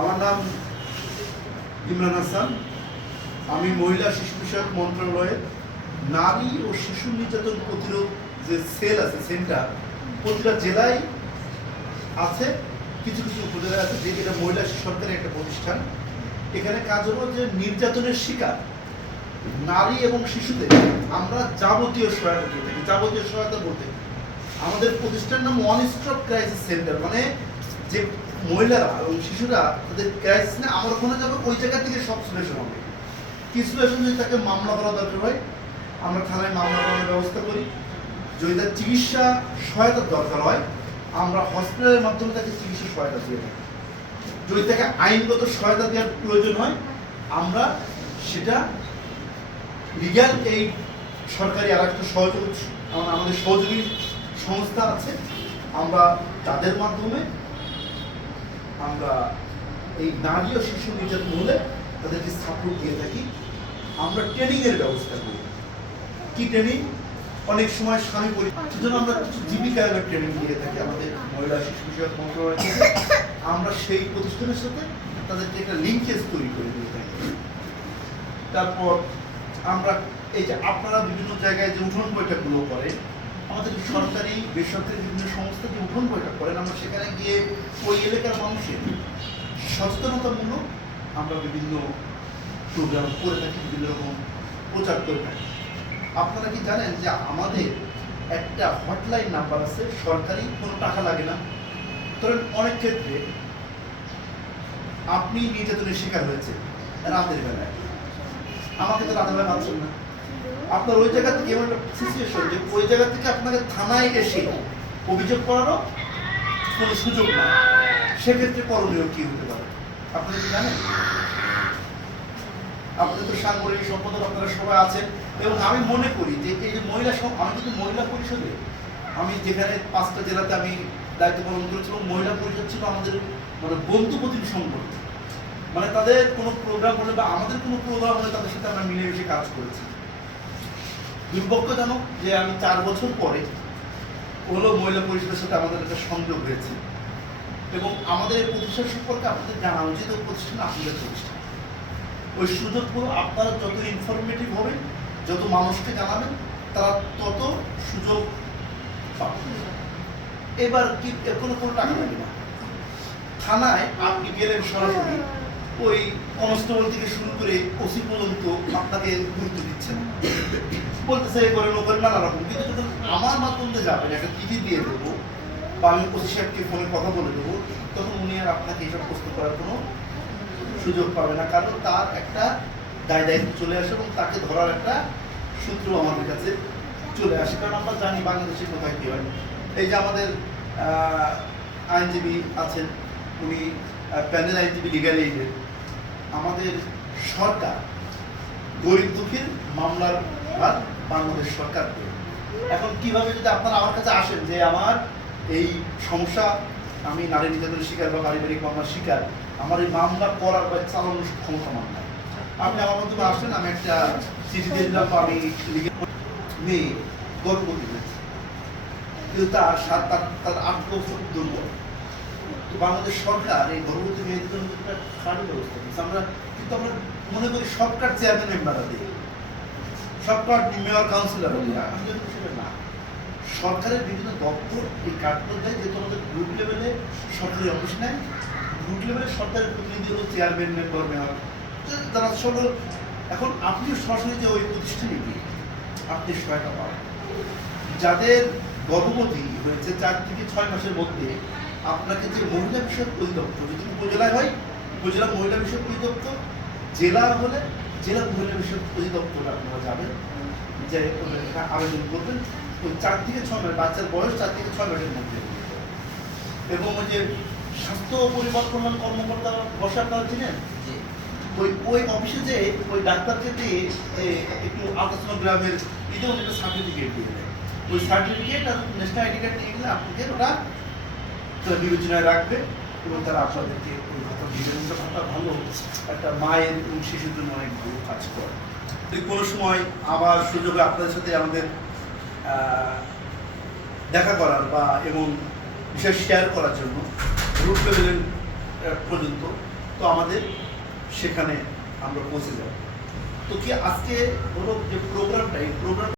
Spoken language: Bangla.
আমার নাম ইমরান হাসান। আমি মহিলা শিশু বিষয়ক মন্ত্রণালয়ের নারী ও শিশু নির্যাতন প্রতিরোধ যে সেল আছে, সেন্টার, প্রতিটা জেলায় আছে, কিছু কিছু উপজেলায় আছে, যে এটা মহিলা সরকারি একটা প্রতিষ্ঠান। এখানে কাজ হলো যে নির্যাতনের শিকার, নারী এবং শিশুদের আমরা যাবতীয় সহায়তা দিয়ে থাকি, যাবতীয় সহায়তা বলতে আমাদের প্রতিষ্ঠানের নাম ওয়ান স্টপ ক্রাইসিস সেন্টার মানে যে মহিলারা এবং শিশুরা তাদের ক্রাইসিস নিয়ে আমার ওখানে যাবে, ওই জায়গা থেকে সব সলিউশন হবে। কি সলিউশন যদি তাকে মামলা করা দরকার হয়, আমরা থানায় মামলা করার ব্যবস্থা করি। যদি তার চিকিৎসা সহায়তার দরকার হয়, আমরা হসপিটালের মাধ্যমে তাকে চিকিৎসা সহায়তা দিয়ে থাকি। যদি তাকে আইনগত সহায়তা দেওয়ার প্রয়োজন হয়, আমরা সেটা লিগ্যাল এই সরকারি আর একটা সহযোগ আমাদের সহযোগী সংস্থা আছে। আমরা তাদের মাধ্যমে আমরা এই নারী ও শিশু নির্যাতন হলে তাদেরকে সাপোর্ট দিয়ে থাকি। আমরা ট্রেনিংয়ের ব্যবস্থা করি। কি ট্রেনিং অনেক সময় স্বামী পরি সেজন্য আমরা কিছু জীবিকা ট্রেনিং দিয়ে থাকি। আমাদের মহিলা শিশু বিষয়ক মন্ত্রণালয়। আমরা সেই প্রতিষ্ঠানের সাথে তাদেরকে একটা লিঙ্কেজ তৈরি করে দিয়ে থাকি। তারপর আমরা এই যে আপনারা বিভিন্ন জায়গায় যে উঠোন বৈঠকগুলো করেন আমাদের সরকারি, বেসরকারি বিভিন্ন সংস্থা যে উঠোন বৈঠক করেন, আমরা সেখানে গিয়ে ওই এলাকার মানুষের সচেতনতামূলক আমরা বিভিন্ন প্রোগ্রাম করে থাকি, বিভিন্ন রকম প্রচার করে থাকি। আপনারা কি জানেন যে আমাদের একটা হটলাইন নাম্বার আছে, সরকারি, কোনো টাকা লাগে না? ধরেন অনেক ক্ষেত্রে আপনি নির্যাতনের শিকার হয়েছে রাতের বেলায়। আমাকে তো রাতের বেলা পাচ্ছেন না। আপনার ওই জায়গা থেকে এমন একটা সিচুয়েশন যে ওই জায়গা থেকে আপনাকে থানায় এসে অভিযোগ করারও কোনো সুযোগ না সেক্ষেত্রে করণীয় কি হতে পারে? আপনারা কি জানেন? আপনাদের তো সাংগঠনিক সম্পাদক, আপনারা সবাই আছেন। এবং আমি মনে করি যে এই যে মহিলা আমি কিন্তু মহিলা পরিষদে, আমি যেখানে পাঁচটা জেলাতে আমি দায়িত্ব পালন করেছিলাম, মহিলা পরিষদ ছিল আমাদের মানে বন্ধু প্রতিম সংগঠন। মানে তাদের কোনো প্রোগ্রাম হলে বা আমাদের কোনো প্রোগ্রাম হলে তাদের সাথে আমরা মিলেমিশে কাজ করেছি। দুর্ভাগ্যজনক যে আমি চার বছর পরে হলো মহিলা পরিষদের সাথে আমাদের একটা সংযোগ হয়েছে। এবং আমাদের এই প্রতিষ্ঠান সম্পর্কে আপনাদের জানা উচিত ওই প্রতিষ্ঠান আপনাদের প্রতিষ্ঠান। ওই সুযোগগুলো আপনারা যত ইনফরমেটিভ হবেন, যত মানুষকে জানাবেন, তারা তত সুযোগ এবার কি কোনো কোনো টাকা লাগে না? থানায় আপনি গেলেন সরাসরি। ওই কনস্টেবল থেকে শুরু করে ওসি পর্যন্ত আপনাকে গুরুত্ব দিচ্ছেন। বলতেছে এ করেন, ও করেন, নানা রকম। কিন্তু আমার মাধ্যমে যাবেন, একটা চিঠি দিয়ে দেবো বা আমি ওসি সাহেবকে ফোনে কথা বলে দেবো, তখন উনি আর আপনাকে এসব প্রশ্ন করার কোনো সুযোগ পাবে না। কারণ তার একটা দায় দায়িত্ব চলে আসে এবং তাকে ধরার একটা সূত্র আমাদের কাছে চলে আসে। কারণ আমরা জানি বাংলাদেশে কোথায় কি হয়। এই যে আমাদের আইনজীবী আছেন, উনি প্যানেল আইনজীবী লিগাল এইডের আমাদের সরকার গরিব দুঃখীর মামলার ভার বাংলাদেশ সরকার এখন কীভাবে যদি আপনারা আমার কাছে আসেন যে আমার এই সমস্যা, আমি নারী নির্যাতনের শিকার বা পারিবারিক মামলার শিকার, আমার এই মামলা করার বা চালানোর ক্ষমতা নাই। আপনি আমার মাধ্যমে আসলেন আমি একটা চিঠি দিয়ে দিলাম বা আমি লিখে মেয়ে গর্ভবতী হয়েছে। কিন্তু তার তার তার আত্ম দুর্বল। বাংলাদেশ সরকার এই গর্ভবতী মেয়েদের জন্য একটা খারাপ ব্যবস্থা নিয়েছে। আমরা কিন্তু আমরা মনে করি সরকার চেয়ারম্যান মেম্বাররা দিই সরকার মেয়র কাউন্সিলর দিই আমি যদি সেটা না সরকারের বিভিন্ন দপ্তর এই কার্ডগুলো দেয়, যেহেতু আমাদের গ্রুপ লেভেলে সরকারি অফিস নেয় গ্রুপ লেভেলে সরকারের প্রতিনিধি হলো চেয়ারম্যান মেম্বার মেয়র যারা সকল এখন আপনি সরাসরি যে ওই প্রতিষ্ঠানে গিয়ে আপনি সহায়তা পাবেন। যাদের গর্ভবতী হয়েছে চার থেকে ছয় মাসের মধ্যে আপনাকে যে মহিলা বিষয়ক অধিদপ্তর যদি উপজেলায় হয় উপজেলা মহিলা বিষয়ক অধিদপ্তর জেলা হলে জেলা মহিলা বিষয়ক অধিদপ্তর আপনারা যাবেন। যে আবেদন করবেন। ওই চার থেকে ছয় মাস বাচ্চার বয়স চার থেকে ছয় মাসের মধ্যে। এবং ওই যে স্বাস্থ্য ও পরিবার কল্যাণ কর্মকর্তা বসে আপনারা চিনেন ওই ওই অফিসে যে ওই ডাক্তারকে দিয়ে একটু আলট্রাসোনোগ্রামের এটাও একটা সার্টিফিকেট দিয়ে দেয়। ওই সার্টিফিকেট আর ন্যাশনাল আইডি কার্ড নিয়ে গেলে আপনাকে ওটা বিবেচনায় রাখবে এবং তারা আপনাদেরকে ওই ভাতা ওটা ভাতা ভালো। একটা মায়ের এবং শিশুর জন্য অনেক ভালো কাজ করে। যদি কোনো সময় আবার সুযোগে আপনাদের সাথে আমাদের দেখা করার বা এবং বিষয় শেয়ার করার জন্য গ্রুপ লেভেলের পর্যন্ত, তো আমাদের সেখানে আমরা পৌঁছে যাব। তো কি আজকে হলো যে প্রোগ্রামটা এই প্রোগ্রাম